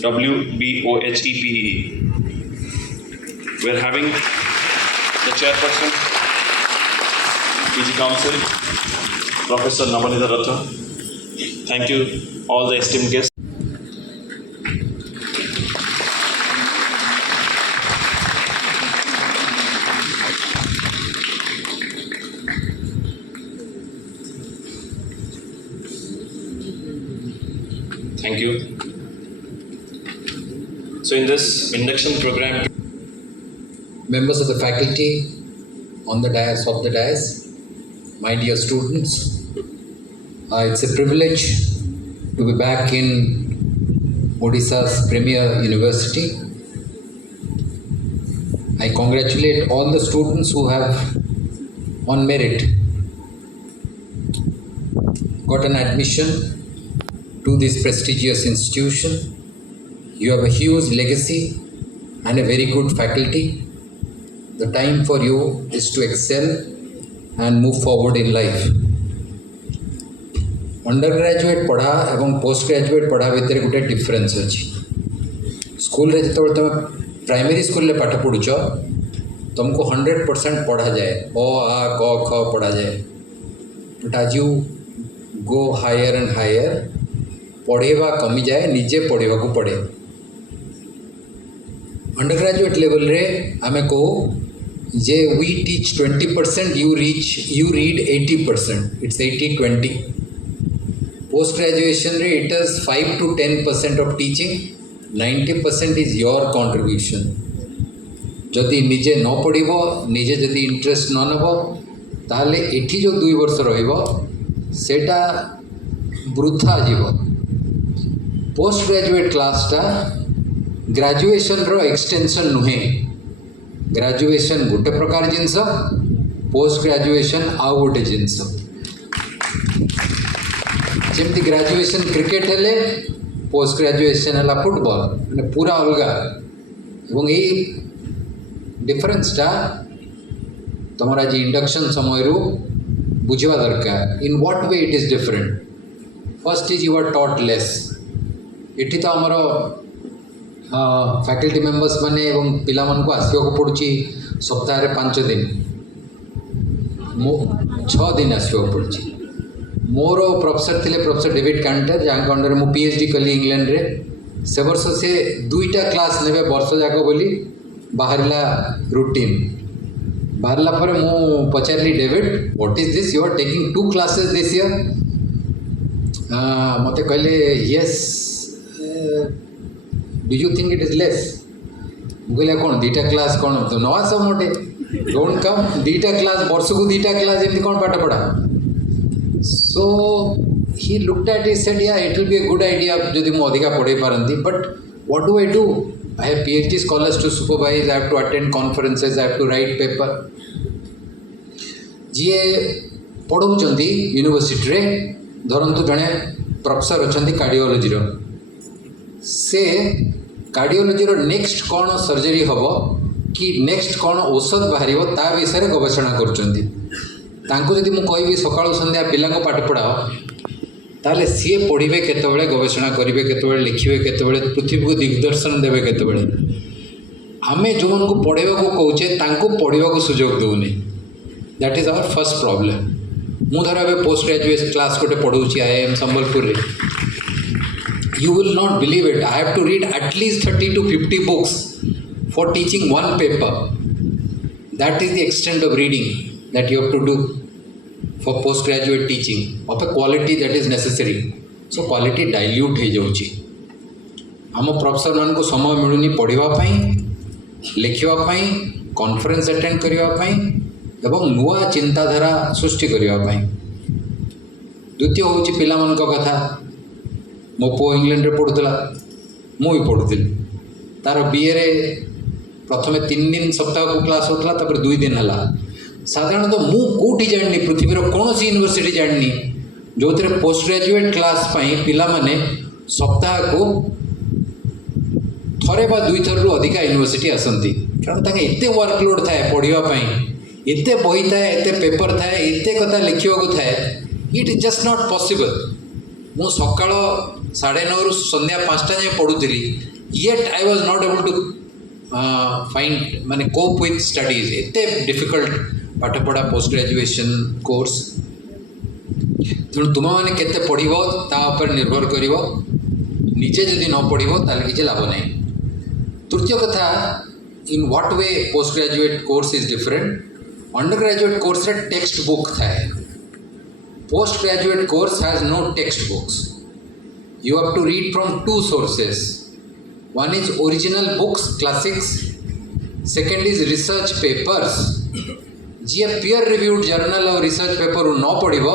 WBOHEPE. We're having the chairperson, PG Council, Professor Namanita Ratta. Thank you, all the esteemed guests. Thank you. So in this induction program, members of the faculty on the dais, my dear students, it's a privilege to be back in Odisha's premier university. I congratulate all the students who have, on merit, got an admission to this prestigious institution. You have a huge legacy and a very good faculty. The time for you is to excel and move forward in life. Undergraduate पढ़ा एवं post graduate पढ़ा भितर गोटे difference अच्छी. School रे जो तुम primary school रे पाठ पढ़ुच तुमको 100% पढ़ा जाए, अ आ क ख पढ़ा जाए. बट आज you go higher and higher, पढ़ेवा कमी जाए, निजे पढ़ेवा को पड़े. अंडरग्रेजुएट लेवल रे आमे को जे we teach 20%, you read 80%. It's 80-20. Post graduation रे it is 5 to 10% of teaching, 90% is your contribution. जदि निजे न पढ़िबो, निजे जदि इंटरेस्ट न नबो, ताले एठी जो 2 वर्ष रहिबो सेटा वृथा जीवो. पोस्ट ग्रेजुएट क्लासटा ग्रेजुएशन रो एक्सटेंशन नुहे. ग्रेजुएशन गोटे प्रकार जिनस, पोस्ट ग्रेजुएशन आउ गोटे जिनस. जमती ग्रेजुएशन क्रिकेट हेले, पोस्ट ग्रेजुएशन है फुटबॉल, मैंने पूरा अलगा. एवं ये डिफरेंसटा तुम आज इंडक्शन समय बुझा दरकार. In what way it is different. First is you are taught less. इठी तो आमर फैकल्टी मेंबर्स माने एवं पिला मन को आसवाक पड़ुची सप्ताह रे 5 दिन, 6 दिन आसवाक पड़ुची. मोर प्रोफेसर थिले प्रोफेसर डेविड कांटर, जहाँ अंडर मु पीएचडी कली इंग्लैंड रे. से वर्ष से 2टा क्लास नेबे वर्ष जाक बोली बाहरला रूटीन. बाहरला पर मु पचारली David what is this, you are taking 2 classes this year. मते कहले yes, do you think it is less. मुझे कौन 2टा क्लास कौन तो नवा सब मोटे डोंट कम 2टा क्लास वर्ष को 2टा क्लास एमती कौन पाठ पढ़ा. So he looked at it, said yeah it will be a good idea जदि मु अधिका पढ़े पारंती. But what do I do? I have PhD scholars to supervise, I have to attend conferences, I have to write paper. जी पढ़ाउछंती university रे, धरंतु जड़े प्रोफेसर अच्छा कार्डियोलोजी रो, से कार्डियोलोजी रो नेक्स्ट कौन सर्जरी हम कि नेक्स्ट कौन औषध बाहर ता विषय गवेषणा करुँच. जदि मुझे कहि सकाळु संध्या पिला पाठ पढ़ाओ, ताले सी पढ़े केतबेले, गवेषणा करेंगे केतबेले, लिखिबे केतबेले, पृथ्वी को दिग्दर्शन देवे केतबेले. आमे जो मन को पढ़ेवा को कहूचे तांको पढ़ेवा को सुजोग दउनी. That is our first problem. मु धर ए पोस्ट ग्रेजुएट क्लास गोटे पढ़ाऊँगी IIM संबलपुर रे. You will not believe it. I have to read at least 30 to 50 books for teaching one paper. That is the extent of reading that you have to do for postgraduate teaching of a quality that is necessary. So quality dilute हो जाउची. आम professor मान को समय मिलूनी पढ़िबा पई, लिखिबा पई, conference attend करिबा पई एवं नुआ चिंताधारा सृष्टि करिबा पई. द्वितीय होउची पिला मान को कथा. मो पु इंग्लैंड रे पढ़ुला, मु भी पढ़ुली. तार बीए रे प्रथमे 3 दिन सप्ताह को क्लास होता, तापर 2 दिन है. साधारणतः मु कौटी जानी पृथ्वीर कौन सी यूनिवर्सिटी जानी जो थे पोस्ट ग्रेजुएट क्लास पिला माने सप्ताह को थरे बा 2 थर अधिका यूनिवर्सिटी आसती. कारण ताके एते वर्कलोड थाए पढ़ापी, एते बही थाए, एते पेपर थाए, एते कथा लिखा थाए. It is just not possible. मु सकाळ 9:30 रु संध्या 5टा जाए पढ़ुली yet I was not able to find माने कोप विथ स्टडीज एते डिफिकल्ट पाठ पढ़ा पोस्ट ग्रेजुएशन कोर्स तेणु तुम मैंने केते पढ़ तापर निर्भर कर निजे जदि न पढ़ ताले किसी लाभ नहीं। तृतीय कथा in what way postgraduate course is different undergraduate course रे टेक्स्ट बुक थाए postgraduate course has no textbooks you have to read from two sources one is original books classics second is research papers जी peer reviewed journal और research paper न पढ़िबो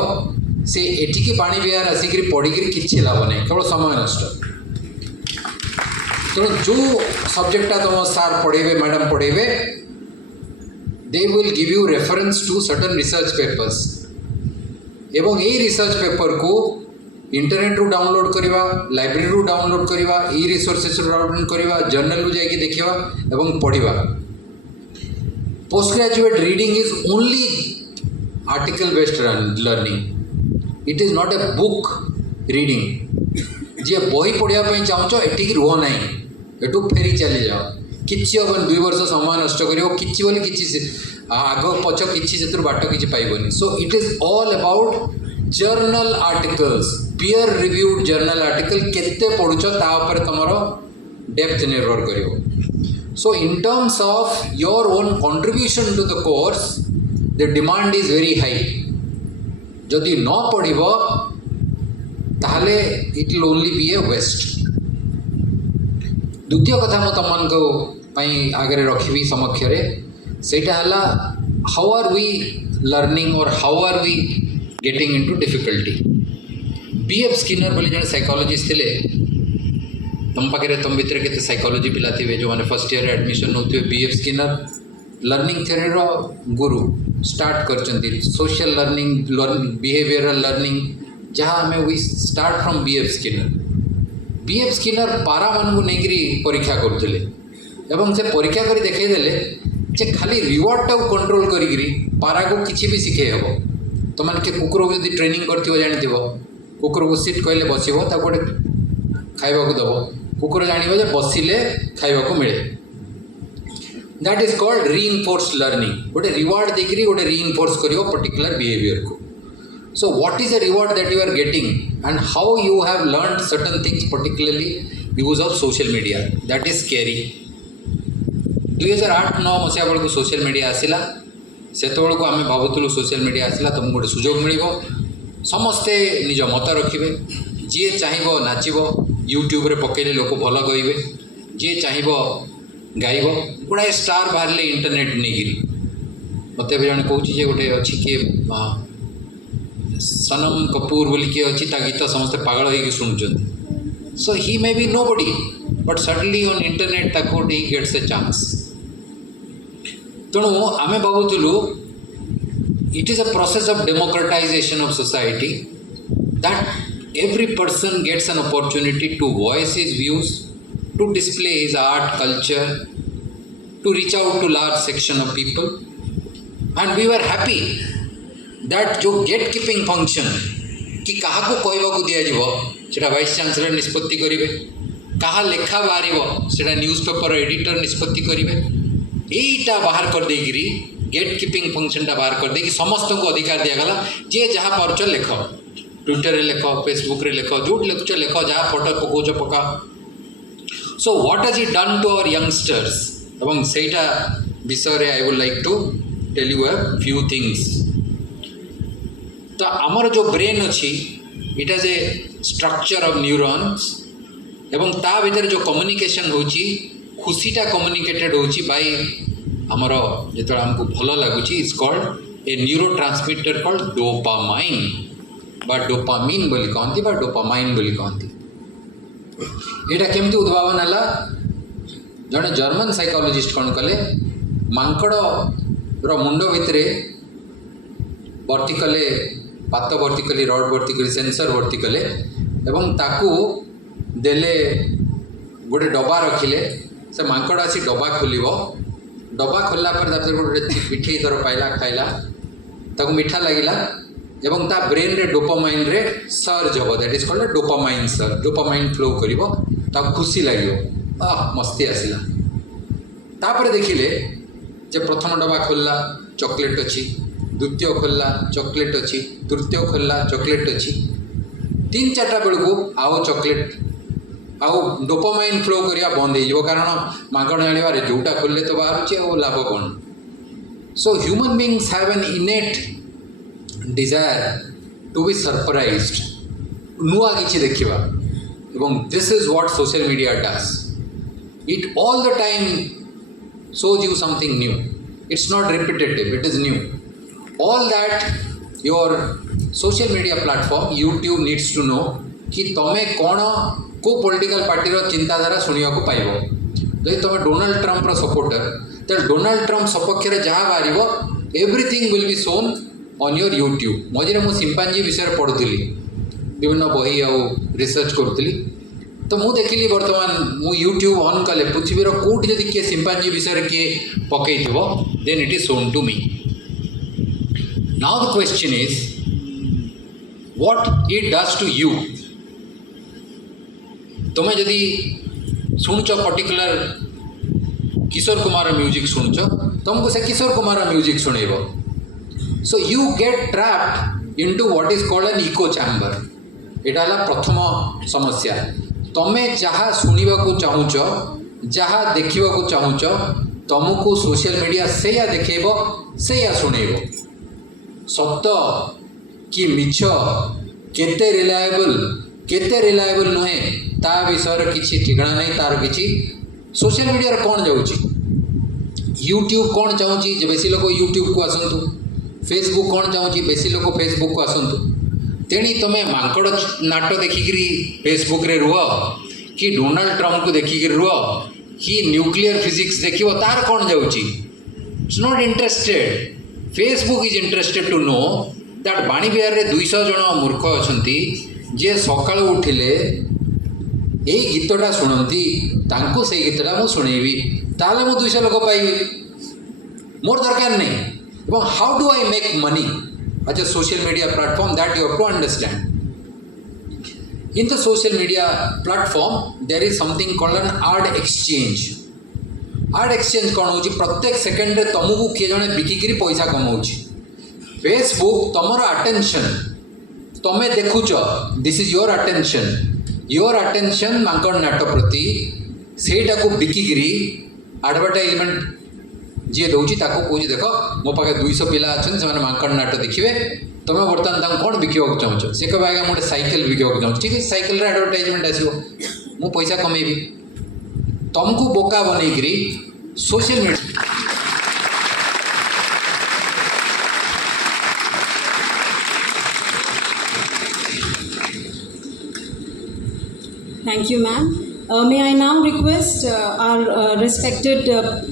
से एटिकी पानी बिहार आसिक पढ़िकी किसी लाभ नहीं केवल समय नष्ट। तेणु जो सब्जेक्टा तुम सार पढ़ेबे madam पढ़ेबे they will give you reference to certain research papers एवं यही रिसर्च पेपर को इंटरनेट रू डाउनलोड करवा लाइब्रेरी रू डाउनलोड करवा ई रिसोर्सेस रू डाउनलोड करवा जर्नल रू जाके देखिबा एवं पढ़िबा। Post graduate reading is only article based learning it is not a book reading जी बही पढ़िया पे चाहूच एटिक रुह ना एटू फेरी चली जाओ किसी हम 2 वर्ष समय नष्ट कर किसी बोले कि आग पछ कि बाट किसी पाइबनी। So it is all about journal articles peer reviewed journal article केते पढ़ुच तापर तुमर डेप्थ निर्भर कर। So in terms of your own contribution to the course the demand is very high जदि न पढ़ ताहले it will only be a waste. द्वितीय कथा मैं तुम आगे रखी समक्ष सेटा हला हाउ आर वी लर्निंग और how are we getting into difficulty. B F Skinner बोली जन साइकोलॉजिस्ट थे तुम पाखे तुम भितर के साइकोलॉजी पिला थे जो मैंने फर्स्ट ईयर एडमिशन होते बीएफ स्किनर लर्निंग थ्योरी रो गुरु स्टार्ट कर सोशल लर्निंग बिहेवियरल लर्निंग जहाँ हमें we start from B F Skinner. B F Skinner पारा मान को लेकर परीक्षा करते एवं से परीक्षा कर देखईदेले जे खाली रिवार्ड टाक कंट्रोल करी पारा को किसी भी शिखे हम तो मैंने कुकुर को जब ट्रेनिंग कर जानी कुकुर को सीट कहले बस गोटे खाइबा को दब कुकुर जान बसिले खाइबा को मिले that is called reinforced learning गोटे रिवार्ड देकर गोटे रीइंफोर्स कर पर्टिकुलर बिहेवियर को। So what is the reward that you are getting and how you have learn certain things particularly use of social media that is scary. 2008-9 मसीहा बेलू social media आसला से आम भावुलु सोशल मीडिया आसला तुमको गोटे सुजोग मिल समस्ते निज मत रखिए जी चाहब नाचब यूट्यूब रे पकड़े लोक भल कहे जी चाहब गायब गुड़ाए स्टार बाहर इंटरनेट नहीं मत जन कौन गोटे अच्छी किए सनम कपूर बोली किए अच्छी गीत समस्ते पागल हो शुणुं। So he may be nobody but suddenly on internet ताको ही गेट्स ए चांस। तेणु आमे भावुलु it is a process of democratization of society that every person gets an opportunity to voice his views to display his art culture to reach out to large section of people and we were happy that जो get keeping function कि क्या कहवा दिज्व vice chancellor निष्पत्ति करेंगे क्या लेखा बाहर से न्यूज पेपर एडिटर निष्पत्ति करेंगे यहीटा बाहर कर देगी गेट कीपिंग फंक्शनटा बाहर कर देगी समस्त को अधिकार दिगला जे जहाँ पार्च लेख ट्विटर रे लेख फेसबुक रे लेख जो लेख लेख जहाँ फोटो पकाच पका। So what has it done to our youngsters एवं सेटा विषय I would like to tell you a few things. तो आमर जो ब्रेन अच्छी it has a structure of neurons एवं ता भीतर जो कम्युनिकेशन होची खुशीटा कम्युनिकेटेड होची बाय आमर जो आमको भल लगुच is called a neuro transmitter called dopamine बा डोपामिन बोली कहती बा डोपामाइन बोली कहती। यहाँ केमती उद्भावन है जड़े जर्मन साइकोलॉजिस्ट कौन कले मांकड़ मुंड भितर भर्ती कले पात भर्ती कले रड भर्ती कले सेंसर भर्ती कले एवं ताकू देले गोटे डब्बा रखिले से मांकड़ आसी डब्बा खोल डब्बा खोलला पर गोटे पिठे थर पाइला खाइला ताकू मीठा लगिला एवं ता ब्रेन रे डोपामाइन रे सर्ज हो, that is called dopamine surge. Dopamine flow करिवो ता खुशी लागियो, मस्ती आसिला। तापर देखिले जे प्रथम डबा खोलला चॉकलेट अच्छी, द्वितीय खोलला चॉकलेट अच्छी, तृतीय खोलला चॉकलेट अच्छी, 3-4टा बेलू आउ चॉकलेट आउ डोपामाइन फ्लो करिया बंद हो, कारण मागण आने जोटा खोलले तो बाहर लाभ कौन। So human beings have an innate desire to be surprised, नुआ किछि देखिबा, एवं this is what social media does. It all the time shows you something new. It's not repetitive, it is new. All that your social media platform YouTube needs to know कि तमे कौन को political party रो चिंताधारा सुनिया को पाइबो। जदि तमे Donald Trump रो सपोर्टर, तो डोनाल्ड ट्रम्प सपक्ष रे जहाँ बाहरिबो everything will be shown on your YouTube. मझे मु सिंपांजी विषय पढ़ुली, विभिन्न बही आ रिसर्च करुली, तो मु देखिली बर्तमान मु यूट्यूब ऑन कले पृथ्वीर कोटी जदि किए सिंपांजी विषय किए पकई then it is shown to me. Now the question is what it does to you. तुम्हें जदि शुणुच पर्टिकुलर किशोर कुमार म्यूजिक शुणुच, तुमको से किशोर कुमार म्यूजिक शुणेब। So you get trapped into what is called an echo chamber. एटा हला प्रथम समस्या। तमे जहाँ शुणा चाहूच, जहाँ देखा चाहूच, तुमको सोशल मीडिया से देखेब, से शुणेब। सत कि मिछ, केते रिलायबल नुहे ता विषय किसी ठिकाना नहीं, तार किसी सोशल मीडिया कौन जाऊँगी। यूट्यूब कौन चाहूँगी जे बेसी लोग यूट्यूब को आसतु, फेसबुक कौन चाहूँगी बेसी लोग फेसबुक को आसतु। तेणी तुम्हें मांकड़ नाट देखिकी फेसबुक रे रुह, कि डोनाल्ड ट्रम्प को देखिकी रुह, कि न्यूक्लियर फिजिक्स देख तार कौन जाऊँगी। It's not interested. Facebook is interested to know that Vani Vihar रे 200 जन मूर्ख अच्छा जे सकाल उठिले यही गीतटा शुणती, तांको से गीतटा मु शुणेबी, ताले मु 200 लोक पाइबी, मोर दरकार नहीं। एवं how do I make money as a social media platform, that you have to understand. In the social media platform there is something called an ad exchange. Ad exchange कौन होची, प्रत्येक सेकंड रे तुमको किए जने बिकिकी पैसा कमाउची। फेसबुक तुमर attention तमे देखुच, दिस इज योर अटेंशन मांकड़ नाट प्रति, सेटा को बिकिकी एडवर्टाइजमेंट जी दूसरी कौच देख मो पाखे 200 पिला अच्छा से मांकड़ नाट देखिए, तुम्हें बर्तमान कौन बिकवाक चाहूच, से कह आज्ञा मुझे सैकेल बिकवाक चाहूँ, ठीक है सैकेल एडवर्टाइजमेंट आसो, मु पैसा कमेबी। तुमको बोका बनईकरी social media. Thank you, ma'am. May I now request our respected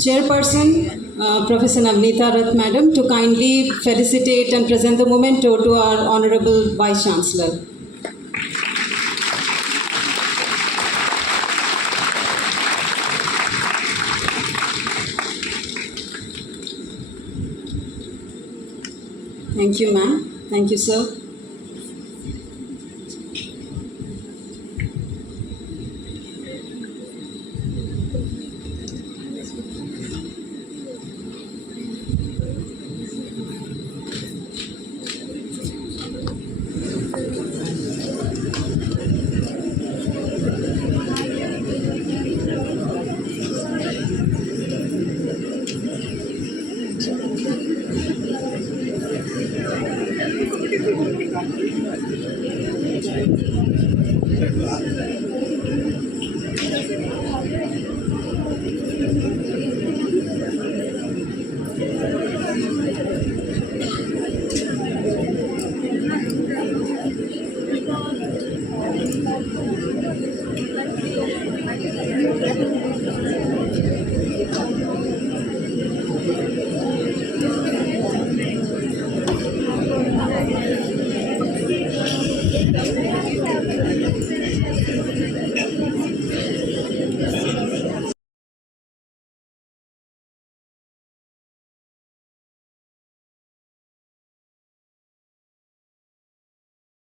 chairperson, Professor Navneeta Rath madam, to kindly felicitate and present the memento to our Honorable Vice Chancellor. Thank you, ma'am. Thank you, sir.